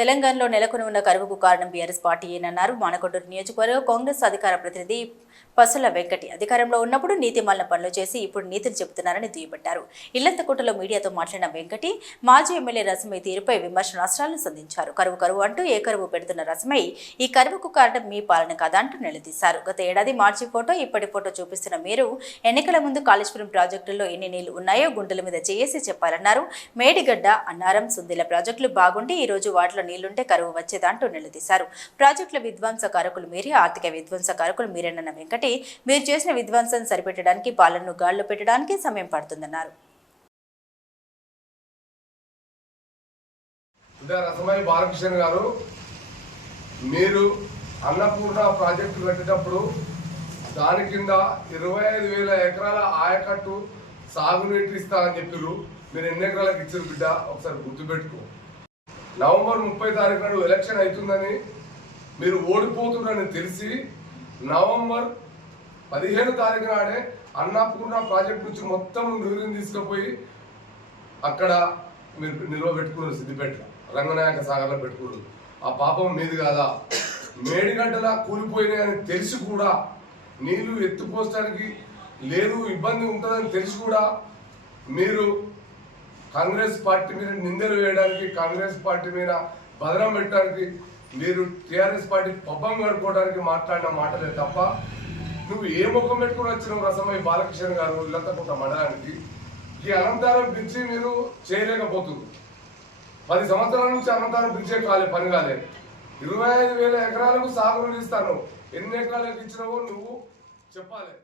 తెలంగాణలో నెలకొని ఉన్న కరువుకు కారణం బీఆర్ఎస్ పార్టీయేనన్నారు మానకొండూరు నియోజకవర్గ కాంగ్రెస్ అధికార ప్రతినిధి పసుల వెంకటి అధికారంలో ఉన్నప్పుడు నీతిమాలిన పనులు చేసి ఇప్పుడు నీతులు చెబుతున్నారని దుయ్యబట్టారు. ఇల్లంతకుంటలో మీడియాతో మాట్లాడిన వెంకటి మాజీ ఎమ్మెల్యే రసమై తీరుపై విమర్శనాస్త్రాలను సంధించారు. కరువు కరువు అంటూ ఏ కరువు పెడుతున్న రసమై ఈ కరువుకు కారణం మీ పాలన కాదా అంటూ నిలదీశారు. గత ఏడాది మార్చి ఫోటో ఇప్పటి ఫోటో చూపిస్తున్న మీరు ఎన్నికల ముందు కాళేశ్వరం ప్రాజెక్టుల్లో ఎన్ని నీళ్ళు ఉన్నాయో గుండెల మీద చేసి చెప్పాలన్నారు. మేడిగడ్డ అన్నారం సుందిల ప్రాజెక్టులు బాగుండి ఈ రోజు వాటిలో నీళ్ళుంటే కరువు వచ్చేదంటూ నిలదీశారు. ప్రాజెక్టుల విధ్వంసకారకులు మీరే ఆర్థిక విధ్వంసకారకులు మీరేనన్న వెంకటి మీరు చేసిన విధ్వంసం సరిపెట్టడానికి పాలనను గాల్లో పెట్టడానికి సమయం పడుతుందన్నారు. రసమయ్య బాలకృష్ణ గారు మీరు అన్నపూర్ణ ప్రాజెక్టు కట్టేటప్పుడు దాని కింద ఇరవై ఐదు వేల ఎకరాల ఆయకట్టు సాగునీటి ఇస్తా అని చెప్పారు మీరు ఎన్ని ఎకరాలకు ఇచ్చారు బిడ్డ? ఒకసారి గుర్తుపెట్టుకో. నవంబర్ ముప్పై తారీఖు నాడు ఎలక్షన్ అవుతుందని మీరు ఓడిపోతున్నారని తెలిసి నవంబర్ పదిహేను తారీఖు నాడే అన్నపూర్ణ ప్రాజెక్ట్ నుంచి మొత్తం నీరుని తీసుకుపోయి అక్కడ మీరు నిల్వ పెట్టుకున్నారు సిద్దిపేట రంగనాయక సాగర్లో పెట్టుకున్నారు. ఆ పాపం మీది కాదా? మేడిగడ్డలా కూలిపోయినాయని తెలిసి కూడా నీళ్ళు ఎత్తుకోవడానికి లేదు ఇబ్బంది ఉంటుందని తెలిసి కూడా మీరు కాంగ్రెస్ పార్టీ మీద నిందలు వేయడానికి కాంగ్రెస్ పార్టీ మీద బదనం పెట్టడానికి మీరు టీఆర్ఎస్ పార్టీ పబ్బం గడుపుకోవడానికి మాట్లాడిన మాటలే తప్ప నువ్వు ఏ ముఖం పెట్టుకుని వచ్చినావు రసమయ్య బాలకృష్ణ గారు ఇల్లంతా కొంత మడడానికి ఈ అనంతరం పిలిచి మీరు చేయలేకపోతుంది పది సంవత్సరాల నుంచి అనంతరం పిలిచే కాలే పని కాలే. ఇరవై ఐదు వేల ఎకరాలకు సాగులు ఇస్తాను. ఎన్ని ఎకరాలకు ఇచ్చినావో నువ్వు చెప్పాలి.